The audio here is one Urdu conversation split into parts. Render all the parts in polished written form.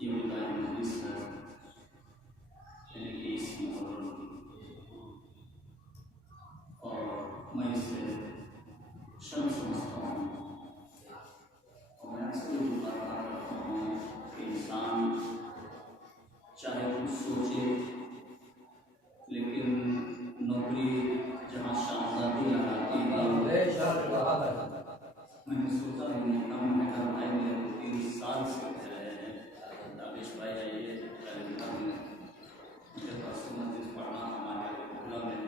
یہ بتائیں مجلس ہے یعنی کہ اس محرم اور میں اسے شرم سمجھتا ہوں اور میں اکثر یہ بات کرتا ہوں کہ انسان چاہے کچھ سوچے لیکن نوکری جہاں شامزادی لگاتی ہے میں نے سوچا ہے کام میں کر پائیں گے 30 سال سے دانش بھائی آئیے مجھے مسجد پڑھنا ہمارے بھولا میں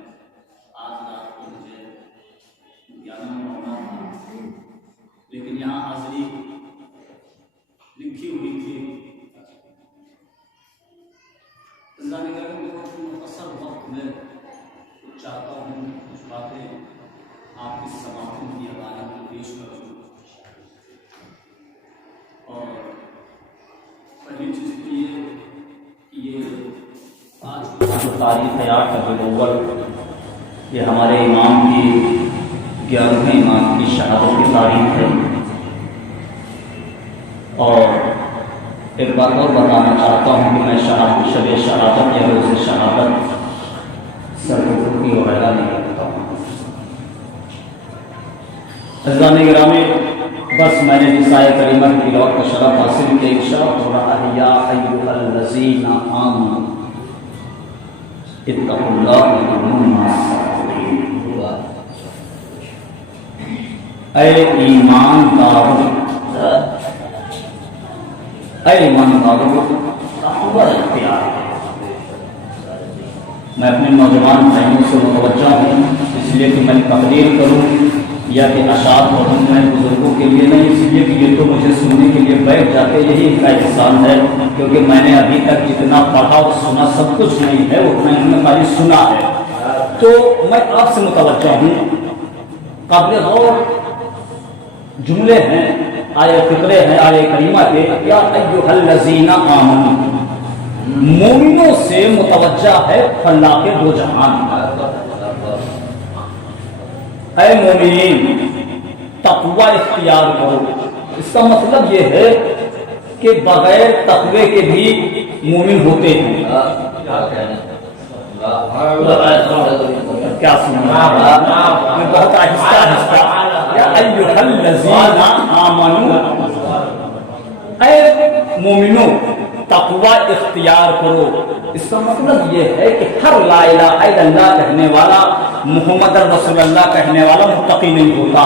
آج رات کو مجھے 11 میں ہونا تھا لیکن یہاں حاضری لکھی ہوئی تھی اللہ نے کہا کہ بہت مختصر وقت میں چاہتا ہوں کچھ باتیں آپ کی سماعتوں کی عدالت میں پیش کروں اور پہلی چیز تو یہ آج جو تاریخ ہے 8 ربیع الاول یہ ہمارے امام کی 11ویں امام کی شہادت کی تاریخ ہے اور ایک بات اور بتانا چاہتا ہوں کہ میں شب شہادت یا روز شہادت سرخی وغیرہ نہیں کرتا ہوں عزیزان گرامی بس میں نے نساء کریمہ کی تلاوت کا شرف حاصل کیا ارشاد ہو رہا ہے یا ایھا الذین آمنوا اتقوا اللہ وکونوا مع الصادقین اے ایمانداروں تقوی اختیار میں اپنے نوجوان بھائیوں سے متوجہ ہوں اس لیے کہ میں تقریر کروں یا کہ اشعار پڑھوں میں بزرگوں کے لیے نہیں اس لیے کہ یہ تو مجھے سننے کے لیے بیٹھ جاتے یہی ان کا احسان ہے کیونکہ میں نے ابھی تک جتنا پڑھا اور سنا سب کچھ نہیں ہے اتنا انہوں نے خالی سنا ہے تو میں آپ سے متوجہ ہوں قابل غور جملے ہیں آیے فقرے ہیں آیے کریمہ کے یا ایھا الذین آمنوا مومنوں سے متوجہ ہے فلاح کے دو جہان اے مومنین تقوی اختیار کرو اس کا مطلب یہ ہے کہ بغیر تقوی کے بھی مومن ہوتے ہیں کیا سننا بہت آہستہ آہستہ یا ایھا الذین آمنوا اے مومنوں تقوی اختیار کرو اس کا مطلب یہ ہے کہ ہر لا الہ الا اللہ کہنے والا محمد رسول اللہ کہنے والا متقی نہیں ہوتا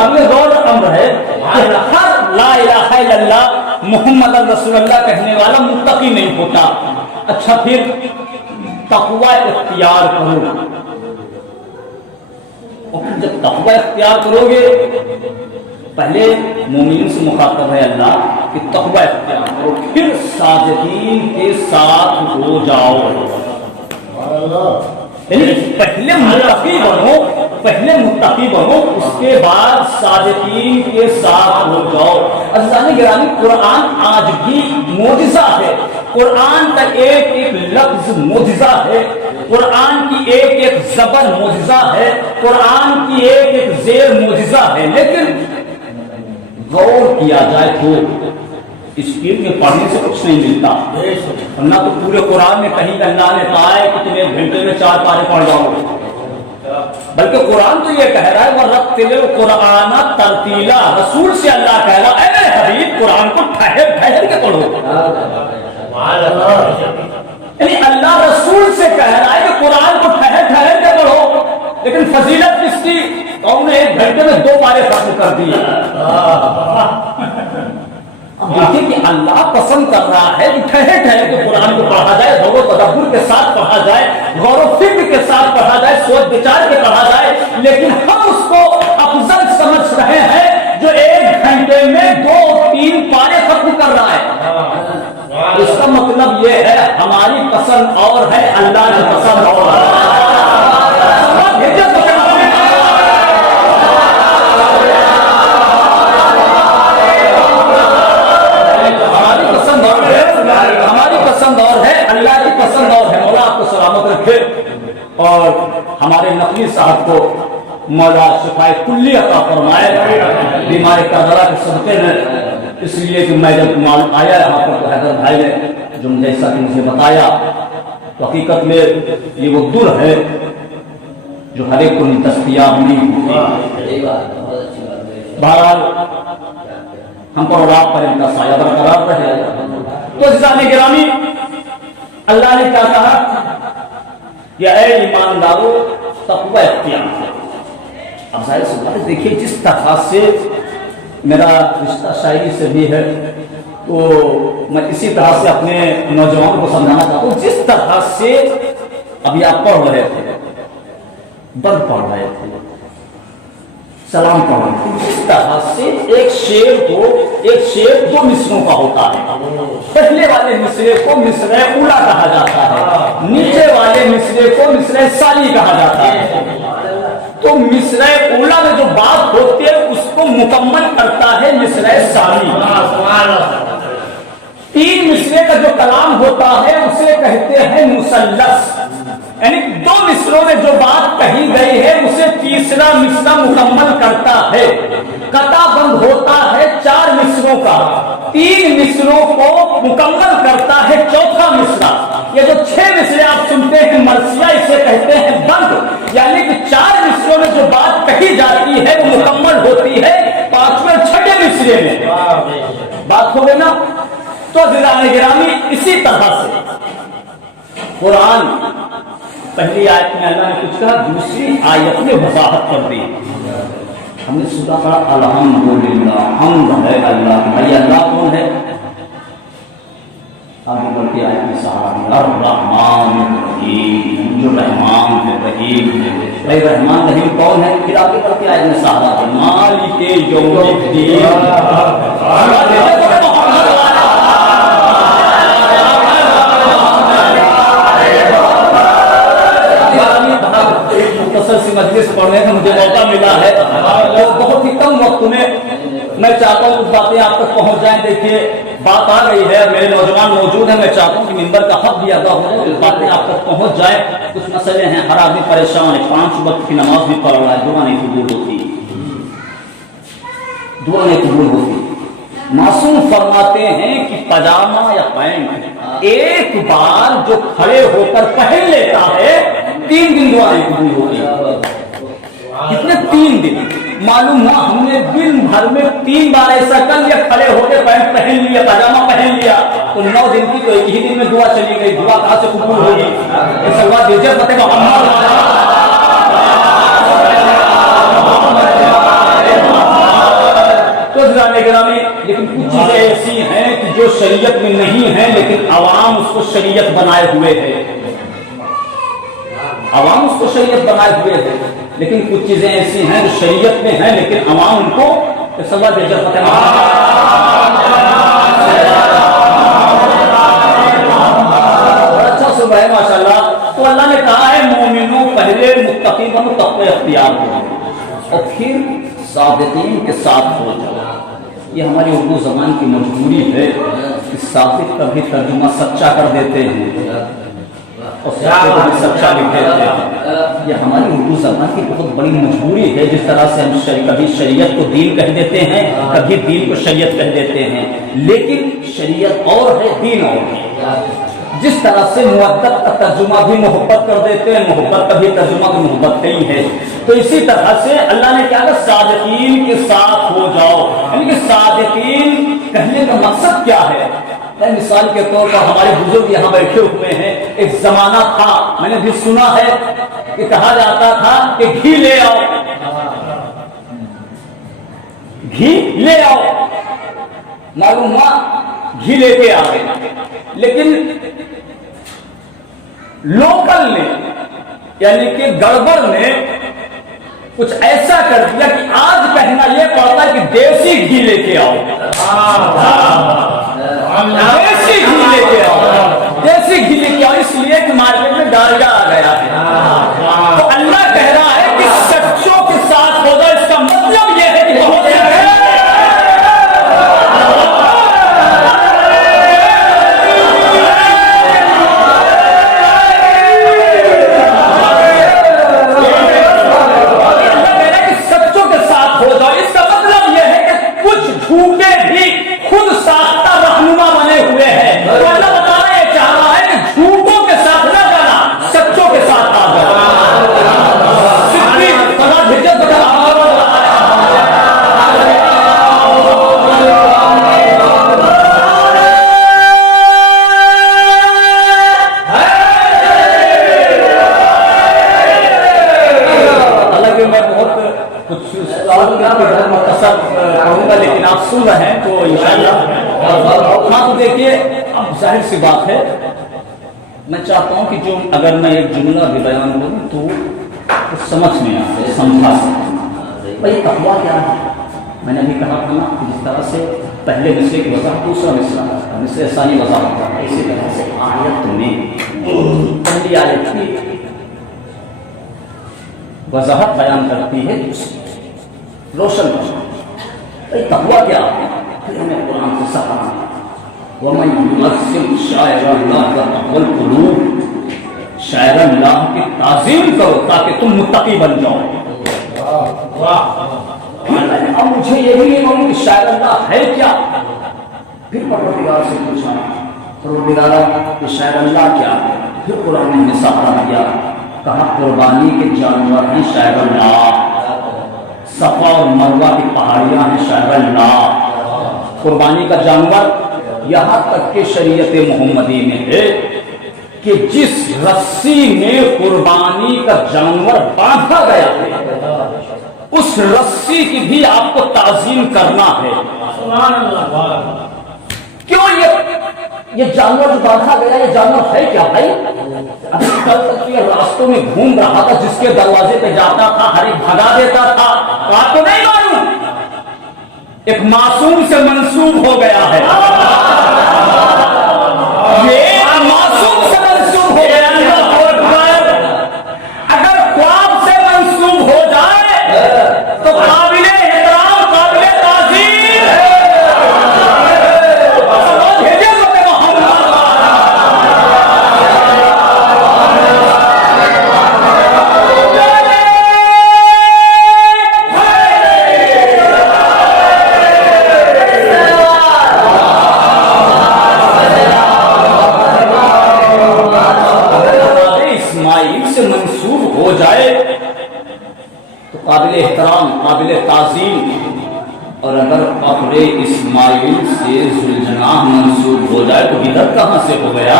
ہمیں غور امر ہے کہ ہر لا الہ الا اللہ محمد رسول اللہ کہنے والا متقی نہیں ہوتا اچھا پھر تقوی اختیار کرو اور جب تقوی اختیار کرو گے پہلے مومنین سے مخاطب ہے اللہ کہ تقوی اختیار کرو پھر صادقین کے ساتھ ہو جاؤ یعنی پہلے متقی بنو اس کے بعد صادقین کے ساتھ ہو جاؤ عزیزان گرامی قرآن آج بھی معجزہ ہے قرآن کا ایک ایک لفظ معجزہ ہے قرآن کی ایک ایک زبر معجزہ ہے قرآن کی ایک ایک زیر معجزہ ہے لیکن غور کیا جائے تو اسکول میں پڑھنے سے کچھ نہیں ملتا نہ تو پورے قرآن میں کہیں اللہ نے کہا ہے کہ تم 1 گھنٹے میں 4 پارے پڑھ جاؤ بلکہ قرآن تو یہ کہہ رہا ہے وَرَتِّلِ الْقُرْآنَ تَرْتِيلًا رسول سے اللہ کہہ رہا ہے اے میرے حبیب قرآن کو ٹھہر کے پڑھو یعنی اللہ رسول سے کہہ رہا ہے کہ قرآن کو ٹھہر کے پڑھو لیکن فضیلت کس کی قوم نے 1 گھنٹے میں 2 پارے ختم کر دیے دیکھیے کہ اللہ پسند کر رہا ہے کہ ٹھہر کے قرآن کو پڑھا جائے غور و تدبر کے ساتھ پڑھا جائے غور و فکر کے ساتھ پڑھا جائے سوچ بچار کے پڑھا جائے لیکن ہم اس کو افضل سمجھ رہے ہیں جو 1 گھنٹے میں 2-3 پارے ختم کر رہا ہے اس کا مطلب یہ ہے ہماری پسند اور ہے اللہ کی پسند اور ہے ہماری پسند اور ہے اللہ کی پسند اور ہے مولا آپ کو سلامت رکھے اور ہمارے نقوی صاحب کو مولا شفائے کلی عطا فرمائے بیماری کا ذرا کے صدقے میں اس لیے کہ میں جب معلوم آیا یہاں پر تو حیدر بھائی نے جو جیسا کہ مجھے بتایا تو حقیقت میں یہ وہ در ہے جو ہر ایک کو دستیاب نہیں ہوتی. بہرحال ہم پر اور آپ پر ان کا سایہ برقرار رہے. تو عزیزان گرامی اللہ نے کیا کہا کہ اے ایمانداروں تقوی اختیار کرو. اب ظاہر سی بات ہے دیکھیے جس طرح سے میرا رشتہ شاعری سے بھی ہے تو میں اسی طرح سے اپنے نوجوانوں کو سمجھانا چاہتا ہوں. جس طرح سے ابھی آپ پڑھ رہے تھے برد پڑھ رہے تھے سلام پڑھ رہے تھے جس طرح سے ایک شعر دو مصروں کا ہوتا ہے. پہلے والے مصرے کو مصرع اولا کہا جاتا ہے نیچے والے مصرے کو مصرع ثانی کہا جاتا ہے. تو مصرع اولا میں جو بات ہوتی ہے اس کو مکمل کرتا ہے مصرع ثانی. تین مصرے کا جو کلام ہوتا ہے اسے کہتے ہیں مثلث. یعنی دو مصروں میں جو بات کہی گئی ہے اسے تیسرا مصرع مکمل کرتا ہے. قطع بند ہوتا ہے چار مصروں کا تین مصروں کو مکمل کرتا ہے چوتھا مصرع. یہ جو چھ مصرے آپ سنتے ہیں مرثیہ اسے کہتے ہیں بند. یعنی کہ چار مصروں میں جو بات کہی جاتی ہے وہ مکمل ہوتی ہے پانچویں چھٹے مصرے میں. بات ہو گئی نا. تو عزیزان گرامی اسی طرح سے قرآن پہلی آیت میں اللہ نے کچھ کہا دوسری آیت میں وضاحت کر دی. ہم نے سنا تھا الحمدللہ حمد ہے اللہ کی. بھائی اللہ کون ہے؟ آگے بڑھتی آیت میں سہارا الرحمن الرحیم جو رحمان ہے رحیم ہے. بھائی رحمان رحیم کون ہے؟ پھر آگے بڑھتی آیت میں سہارا مالک یوم الدین. مجلس پڑھنے کا مجھے موقع ملا ہے تو بہت ہی کم وقت میں چاہتا ہوں کچھ باتیں آپ تک پہنچ جائیں. دیکھیے بات آ گئی ہے میرے نوجوان موجود ہیں. میں چاہتا ہوں کہ منبر کا حق بھی ادا ہو جائے باتیں آپ تک پہنچ جائیں. کچھ مسئلے ہیں ہر آدمی پریشان ہے. 5 وقت کی نماز بھی پڑھ رہا ہے دعا نہیں قبول ہوتی. معصوم فرماتے ہیں کہ پاجامہ یا پینٹ ایک بار جو کھڑے ہو کر پہن لیتا ہے 3 دن دعا نہیں قبول ہوتی. کتنے 3 دن معلوم ہوا ہم نے دن بھر میں 3 بار ایسا کر لیا کھڑے ہو کے پینٹ پہن لیا پاجامہ پہن لیا تو 9 دن کی تو ایک ہی دن میں دعا چلی گئی. دعا کہاں سے قبول ہوگی؟ سلوات دیجیے فتح محمد. تو گرامی لیکن کچھ چیزیں ایسی ہیں کہ جو شریعت میں نہیں ہیں لیکن عوام اس کو شریعت بنائے ہوئے ہے. عوام اس کو شریعت بنائے ہوئے ہے لیکن کچھ چیزیں ایسی ہیں جو شریعت میں ہیں لیکن عوام ان کو سزا دے کر فتح اچھا صبح ہے ماشاء اللہ. تو اللہ نے کہا ہے مومنوں پہلے متقی بنو تقوی اختیار کرو اور پھر صادقین کے ساتھ ہو جاؤ. یہ ہماری اردو زبان کی مجبوری ہے کہ صادق کا بھی ترجمہ سچا کر دیتے ہیں اور سچا لکھ دیتے ہیں. یہ ہماری اردو زبان کی بہت بڑی مجبوری ہے. جس طرح سے ہم کبھی شریعت کو دین کہہ دیتے ہیں کبھی دین کو شریعت کہہ دیتے ہیں لیکن شریعت اور ہے دین اور ہے. جس طرح سے مودت کا ترجمہ بھی محبت کر دیتے ہیں محبت کا بھی ترجمہ بھی محبت نہیں ہے. تو اسی طرح سے اللہ نے کیا کہا صادقین کے ساتھ ہو جاؤ. یعنی کہ صادقین کہنے کا مقصد کیا ہے؟ مثال کے طور پر ہمارے بزرگ یہاں بیٹھے ہوئے ہیں. ایک زمانہ تھا میں نے بھی سنا ہے کہ کہا جاتا تھا کہ گھی لے آؤ گھی لے آؤ. معلوم ہوا گھی لے کے آ گئے لیکن لوکل نے یعنی کہ گڑبڑ نے کچھ ایسا کر دیا کہ آج کہنا یہ پڑتا ہے کہ دیسی گھی لے کے آؤ. دیسی گھی لے کے آؤ دیسی گھی لے کے آؤ اس لیے کہ مارکیٹ میں ڈالڈا آ گیا ہے. تو اللہ کہہ رہا ہے کہ سچوں کے ساتھ ہو جائے. اس کا مطلب یہ ہے کہ بہت ہیں تو انشاءاللہ ہاں تو دیکھیے اب ظاہر سی بات ہے میں چاہتا ہوں کہ جو اگر میں ایک جملہ بھی بیان کروں تو سمجھ میں آئے سمجھا سکتے بھائی تقویٰ کیا ہے. میں نے ابھی کہا تھا نا جس طرح سے پہلے مصرے کی وضاحت دوسرا مصرے ثانی وضاحت کرتا ہے اسی طرح سے آیت میں پہلی آیت کی وضاحت بیان کرتی ہے روشن بھائی تقویٰ کیا ہے. پھر ہمیں قرآن سے سکھانا وَمَنْ يُعَظِّمْ شَعَائِرَ اللَّهِ فَلَهُ الْقُلُوبُ شاعر اللہ کی تعظیم کرو تاکہ تم متقی بن جاؤ. اب مجھے یہ بھی نہیں معلوم کہ شاعر اللہ ہے کیا. پھر پروردگار سے پوچھا پروردگارا کہ شاعر اللہ کیا ہے. پھر قرآن نے سہارا دیا کہا قربانی کے جانور ہیں شاعر اللہ. صفا اور مروہ کی پہاڑیاں ہیں شاعر اللہ. قربانی کا جانور یہاں تک کہ شریعت محمدی میں ہے کہ جس رسی میں قربانی کا جانور باندھا گیا ہے اس رسی کی بھی آپ کو تعظیم کرنا ہے. سبحان اللہ. کیوں یہ جانور جو باندھا گیا یہ جانور ہے کیا بھائی. ابھی کل تک یہ راستوں میں گھوم رہا تھا جس کے دروازے پہ جاتا تھا ہر ایک بھگا دیتا تھا. آپ کو نہیں معلوم ایک معصوم سے منسوب ہو گیا ہے. یہ معصوم سے منسوب ہو گیا ہے. اگر خواب سے منسوب ہو جائے تو قابل احترام قابل تعظیم ہے. قابل احترام قابل تعظیم. اور اگر فخر اسماعیل سے ذوالجناح منسوب ہو جائے تو بدعت کہاں سے ہو گیا.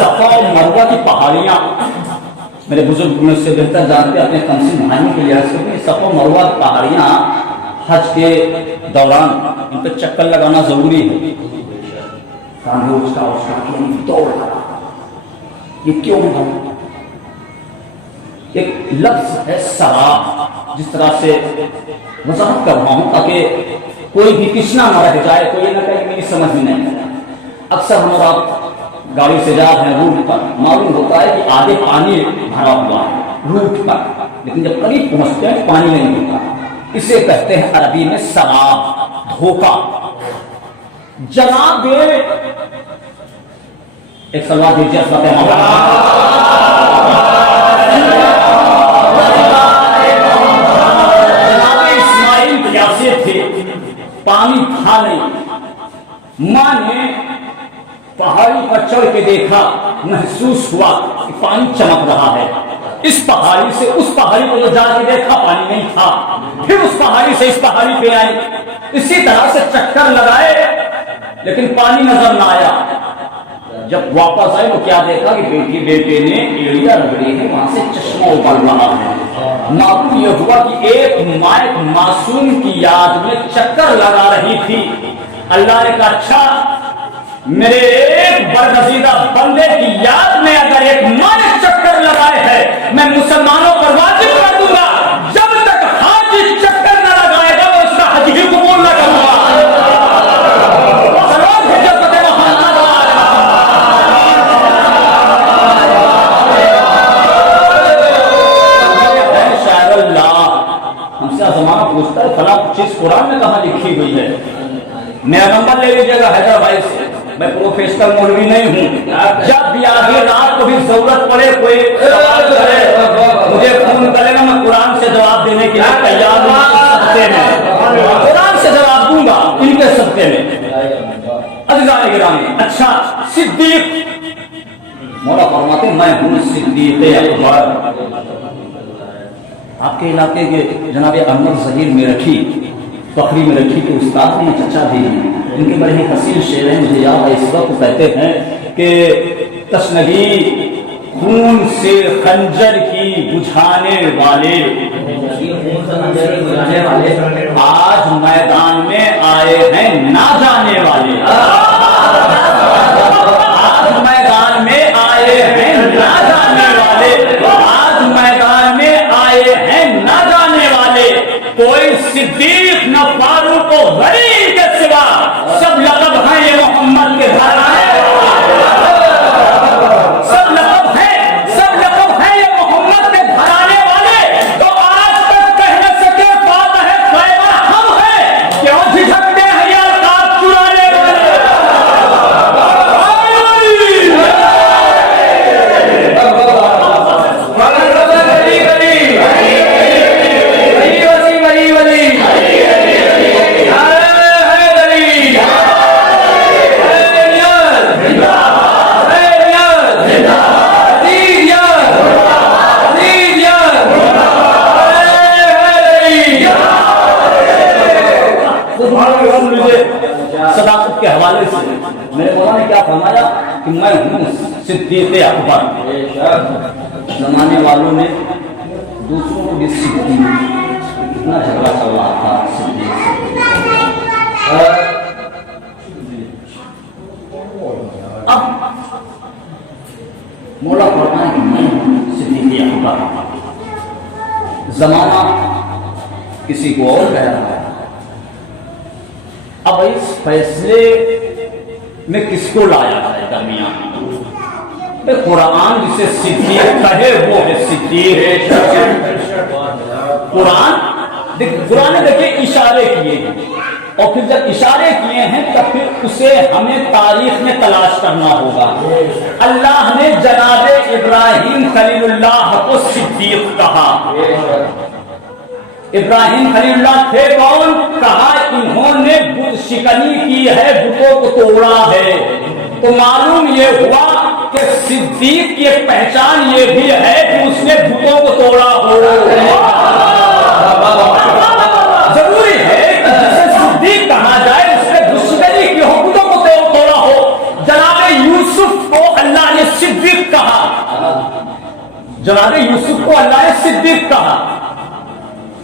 صفا اور مروہ کی پہاڑیاں میرے بزرگ میں سے بہتر جانتے اپنے تمثیل بنانے کے لحاظ سے صفا و مروہ کی پہاڑیاں حج کے دوران ان پہ چکر لگانا ضروری ہے. یہ کیوں ہے. ایک لفظ ہے سراب جس طرح سے وضاحت کر رہا ہوں تاکہ کوئی بھی تشنا نہ رہ جائے کوئی یہ نہ کہے کہ میری سمجھ میں نہیں. اکثر ہم اور آپ گاڑی سے جا رہے ہیں روٹ پر معلوم ہوتا ہے کہ آگے پانی بھرا ہوا ہے روٹ پر لیکن جب قریب پہنچتے ہیں پانی نہیں ملتا. اسے کہتے ہیں عربی میں سراب دھوکہ. جناب ایک سوال دیجیے پانی تھا نہیں. ماں نے پہاڑی پر چڑھ کے دیکھا محسوس ہوا کہ پانی چمک رہا ہے. اس پہاڑی سے اس پہاڑی کو جو جا کے دیکھا پانی نہیں تھا. پھر اس پہاڑی سے اس پہاڑی پہ آئی اسی طرح سے چکر لگائے لیکن پانی نظر نہ آیا. جب واپس آئے تو کیا دیکھا کہ بیٹی بیٹے نے ایڑیاں رگڑی ہے وہاں سے چشمہ ابل رہا ہے. معلوم یہ ہوا کہ ایک ماں ایک معصوم کی یاد میں چکر لگا رہی تھی. اللہ نے کہا اچھا میرے ایک برگزیدہ بندے کی یاد میں اگر ایک ماں نے چکر لگائے ہے میں مسلمانوں پر واجب کر دوں گا جب تک حاجی چکر نہ لگائے گا وہ اس کا حج ہی قبول نہ کروں گا. زمانہ پوچھتا ہے فلاں چیز قرآن میں کہاں لکھی ہوئی ہے. میرا نمبر لے لیجیے گا حیدرآباد سے. میں پروفیشنل مولوی نہیں ہوں. جب بھی آگے رات کو بھی ضرورت پڑے کوئی سوال کرے مجھے فون کرے گا میں قرآن سے جواب دینے کے لیے تیار ہوں. قرآن سے جواب دوں گا ان کے صدقے میں. عزیزان گرامی اچھا صدیق مولا فرماتے میں ہوں صدیق اکبر. آپ کے علاقے کے جناب احمد ظہیر میرٹھی فخری میرٹھی کے استاد ہیں چچا بھی ہیں. ان کے بڑے حسین شعر ہیں مجھے یاد ہے اس وقت کہتے ہیں کہ تشنگی خون سے خنجر کی بجھانے والے آج میدان میں آئے ہیں نہ جانے والے، آج میدان میں آئے ہیں نہ جانے والے، آج میدان میں آئے ہیں نہ جانے والے، کوئی صدیق نہ فاروق و غنی کے سوا سب لقب ہیں یہ محمد کے گھرانے، سب لقب ہیں یہ محمد کے گھرانے والے، تو آج تک کہہ نہ سکے فاتح خیبر ہم ہیں، کیوں جھجکتے ہیں یہ القاب چرانے والے؟ صداقت کے حوالے سے میرے مولا نے کیا فرمایا کہ میں ہوں صدیق اکبر۔ زمانے والوں نے دوسروں کو بھی صدیق، اتنا جھگڑا چل رہا تھا صدیق سے۔ اب مولا فرمایا کہ میں ہوں صدیق اکبر، زمانہ کسی کو اور کہہ رہا ہے، اب اس فیصلے میں کس کو لایا جائے درمیان؟ قرآن جسے صدیق کہے وہ ہے صدیق۔ قرآن نے دیکھیں اشارے کیے ہیں، اور پھر جب اشارے کیے ہیں تو پھر اسے ہمیں تاریخ میں تلاش کرنا ہوگا۔ اللہ نے جناب ابراہیم خلیل اللہ کو صدیق کہا۔ ابراہیم خلیل اللہ تھے کون؟ کہا انہوں نے بت شکنی کی ہے، بتوں کو توڑا ہے۔ تو معلوم یہ ہوا کہ صدیق کی ایک پہچان یہ بھی ہے کہ اس نے بتوں کو توڑا ہو۔ ضروری ہے کہ جسے صدیق کہا جائے اس نے بت شکنی کی ہو، بتوں کو توڑا ہو۔ جناب یوسف کو اللہ نے صدیق کہا، جناب یوسف کو اللہ نے صدیق کہا۔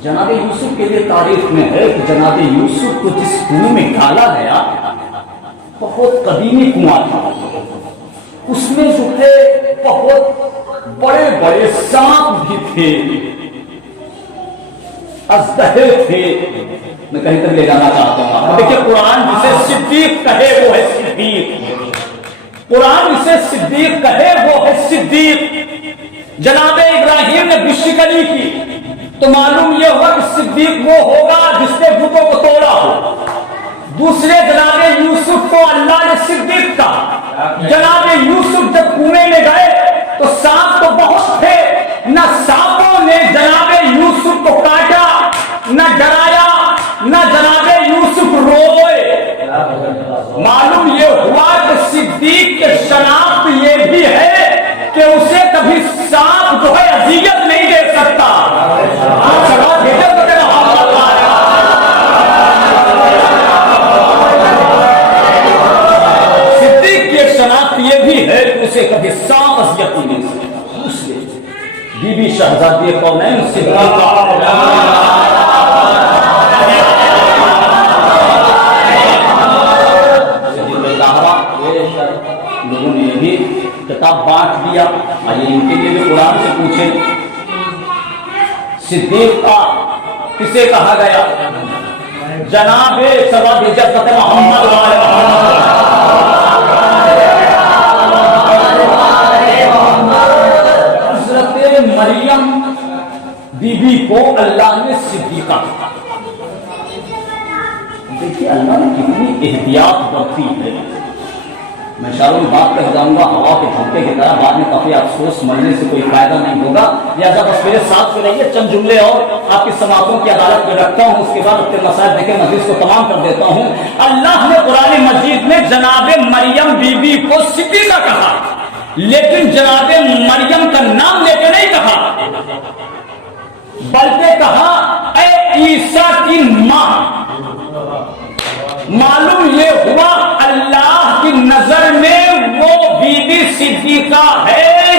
جناب یوسف کے لیے تاریخ میں ہے کہ جناب یوسف کو جس کنویں میں ڈالا گیا بہت قدیمی کنواں تھا، اس میں جو تھے بہت بڑے بڑے سانپ بھی تھے، اژدہے تھے۔ میں کہیں تک لے جانا چاہتا ہوں، دیکھیے قرآن جسے صدیق کہے وہ ہے صدیق، قرآن جسے صدیق کہے وہ ہے صدیق۔ جناب ابراہیم نے بشکنی کی تو معلوم یہ ہوا کہ صدیق وہ ہوگا جس نے بتوں کو توڑا ہو۔ دوسرے جناب یوسف کو اللہ نے صدیق کہا۔ جناب یوسف جب کنویں میں گئے تو سانپ تو بہت تھے، نہ سانپوں نے جناب یوسف کو کاٹا، نہ ڈرایا، نہ جناب یوسف روئے۔ معلوم یہ ہوا کہ صدیق کے شناخت یہ بھی ہے کہ اسے کبھی سانپ جو ہے اذیت نہیں دے سکتا۔ صدیق کی ایک شناخت یہ بھی ہے کہ اسے کبھی سانپ اذیت نہیں دے سکتا۔ دوسرے بی بی شہزادی کونین صدیقہ، لوگوں نے یہ بھی کتاب بانٹ دیا۔ آئیے ان کے لیے بھی قرآن سے پوچھیں، صدیق کا کسے کہا گیا؟ جناب سواد جفت محمد حضرت مریم بی بی کو اللہ نے صدیقہ کہا۔ دیکھیے اللہ نے کتنی احتیاط برتی ہے۔ میں شاعروں کی بات کہہ جاؤں گا ہوا کے جھونکے کی طرح، بعد میں کافی افسوس مرنے سے کوئی فائدہ نہیں ہوگا، لہٰذا بس میرے ساتھ میں رہیے۔ چند جملے اور آپ کی سماعتوں کی عدالت میں رکھتا ہوں، اس کے بعد اپنے مسائل دیکھیں مجلس کو تمام کر دیتا ہوں۔ اللہ نے قرآن مجید میں جناب مریم بی بی کو صدیقہ کہا، لیکن جناب مریم کا نام لے کے نہیں کہا، بلکہ کہا اے عیسیٰ کی ماں۔ معلوم یہ ہوا اللہ کی نظر میں وہ بی بی صدیقہ ہے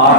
8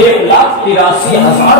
1,83,000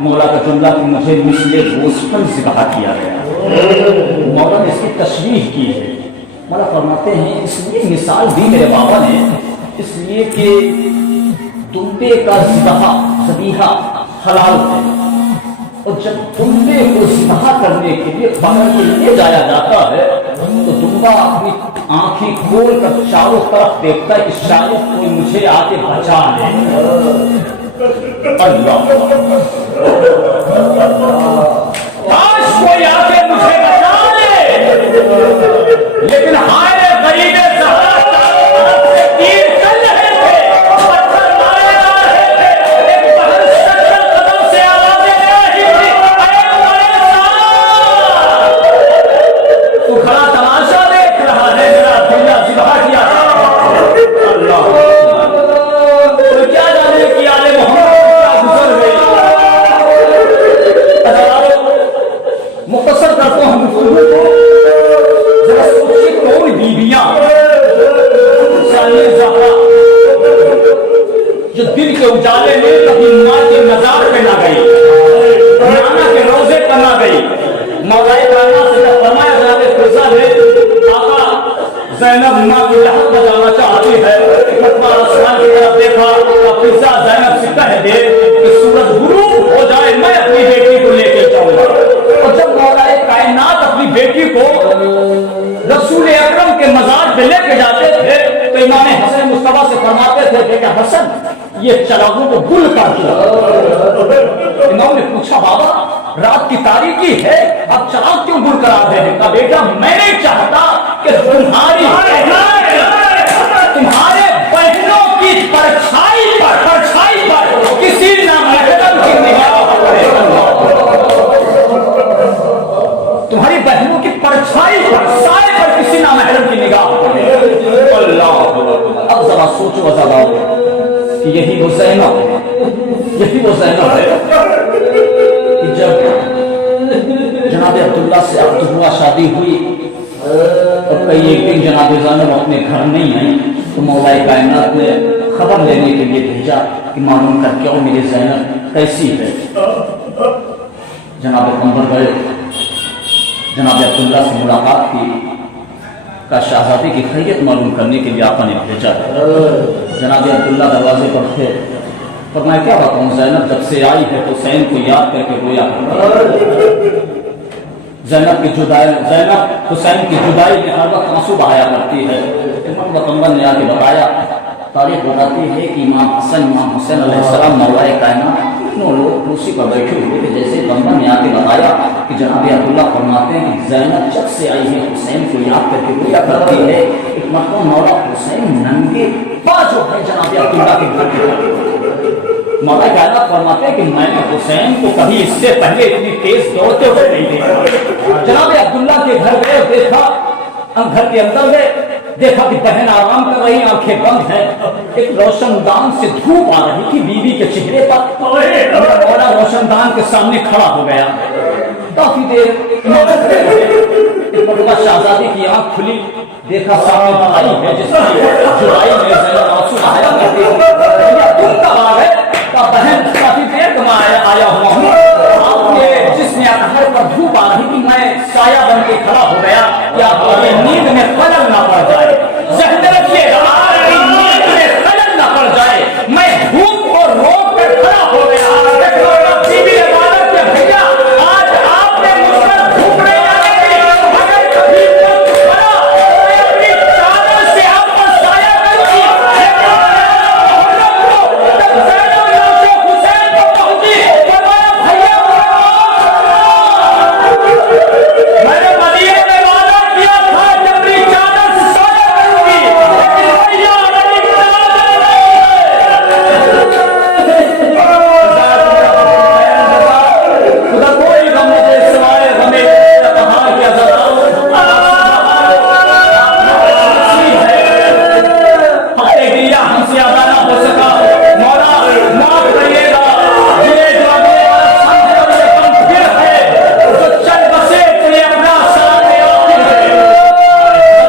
مولا کا جملہ کہ مجھے مثل گوسفند ذبح کیا گیا. مولا نے اس کی تشریح کی ہے. مولا فرماتے ہیں اس لیے مثال دی میرے بابا نے اس لیے کہ دمبے کا ذبیحہ حلال ہے، اور جب دمبے کو ذبح کرنے کے لیے باہر کے لیے جایا جاتا ہے تو دمبا اپنی آنکھیں کھول کر چاروں طرف دیکھتا ہے کہ شاید کوئی مجھے آ کے بچا لے. اللہ کاش کوئی آ کے مجھے بچا لے، لیکن ہائے غریب زہرا سے تیر چل رہے تھے، پتھر مارے جا رہے تھے، ایک بہن شکل قدم سے آوازیں دے رہی تھی، اے مولا صاحب تو کھڑا تماشا دیکھ رہا ہے، میرا عبداللہ ذبح کیا تھا. اللہ تو کیا جانے کہ آل محمد گزر گئی. مختصر کرتا ہوں گفتگو کو. ذرا سوچیے کون بیویاں زہرا جو دن کے اجالے میں کبھی ماں کے مزار پہ نہ گئی، نانا کے روزے پر نہ گئی. مولا کائنات سے جب فرمایا جناب فضل ہے آقا زینب ماں کی لہر بجانا چاہتی ہے، فتویٰ آسمان کی طرف دیکھا فضا زینب سے کہہ دے کہ سورج غروب ہو جائے میں اپنی بیٹی کو لے کے جاؤں گا. اور جب مولا کائنات اپنی بیٹی کو رسول اکرم کے مزار پہ لے کے جاتے تھے تو امام حسن مصطفیٰ سے فرماتے تھے بیٹا حسن یہ چراغوں کو گل کر دو. امام نے پوچھا بابا رات کی تاریکی ہے اب چراغ کیوں گل کرا دے؟ کہا بیٹا میں نہیں چاہتا کہ تمہارے بہنوں کی پرچھائی پر کسی نامحرم کی نگاہ پڑے. تمہاری بہنوں کی پرچھائی پر سائے پر کسی نامحرم کی نگاہ پڑے. اللہ اب ذرا سوچو ذرا کہ یہی وہ زینب ہے کہ جب جناب عبداللہ سے عبداللہ شادی ہوئی اور کئی ایک دن جناب زینب اپنے گھر نہیں آئی تو مولا کائنات نے خبر لینے کے لیے بھیجا کہ معلوم کر کے آؤ میری زینب کیسی ہے. جناب پیغمبر گئے، جناب عبداللہ سے ملاقات کی، کا شہزادی کی خیریت معلوم کرنے کے لیے آقا نے بھیجا. جناب عبداللہ دروازے پر تھے. فرمایا کیا بتاؤں زینب جب سے آئی ہے تو حسین کو یاد کر کے رویا کرتی. زینب حسین کی جدائی میں ہر وقت آنسو بہایا کرتی ہے. پیغمبر نے آ کے بتایا، تاریخ بتاتی ہے کہ امام حسن امام حسین علیہ السلام مولا کائنات تینوں لوگ کرسی پر بیٹھے ہوئے تھے. جیسے پیغمبر نے آ کے بتایا کہ جناب عبداللہ فرماتے ہیں کہ زینب جب سے آئی ہے حسین کو یاد کر کے رویا کرتی ہے. ایک مرتبہ مولا حسین ننگے پا جو ہے جناب عبداللہ کے گھر کے مولا کائنات فرماتے ہیں کہ میں نے حسین کو کبھی اس سے پہلے اتنی تیز دوڑتے ہوئے نہیں دیکھا. جناب عبداللہ کے گھر گئے، دیکھا گھر کے اندر گئے، دیکھا کہ بہن آرام کر رہی، آنکھیں بند ہیں. ایک روشن دان سے دھوپ آ رہی تھی بیوی کے چہرے پر. مولا روشن دان کے سامنے کھڑا ہو گیا. کافی دیر مرتبہ شہزادی کی آنکھ کھلی، دیکھا سامنے بھائی ہے جس کی جدائی میں زینب آنسو بہایا کرتی ہے. تم کب آ گئے؟ بہن کافی دیر کما آیا ہوا ہوں. آپ کے جس نے گھر پر دھوپ آ رہی تھی میں سایہ بن کے کھڑا ہو گیا کہ آپ کو نیند میں خلل نہ پڑ جائے. ذہن رکھیے نیند میں خلل نہ پڑ جائے. میں دھوپ کو روک کر کھڑا ہو گیا. بیوی عبادت کے بھیا آج آپ نے مجھ پر دھوپ نہیں آنے دی. اگر کبھی کھڑا میں اپنی چادر سے آپ پر سایہ کرتی میں نے مدینے میں وعدہ کیا تھا کہ اپنی چادر سے سایہ کروں گی، لیکن خدا کوئی غم مجھے سوائے غمے کہاں کیا ذرا ہفتے گریا ہم سے ادا نہ ہو سکا. مولا معاف کریے گا جنہیں جو اگلے والا سمجھے اور یہ کم پھر ہے جو چل بسے تمہیں اپنا سامنے آخر ہے.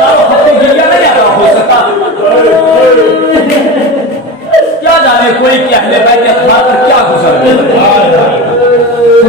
ہفتے گریا نہیں ادا ہو سکا. کیا جانے کوئی کہ اہل بیت اخلاق پر کیا گزر گئی.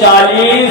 40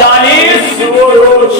40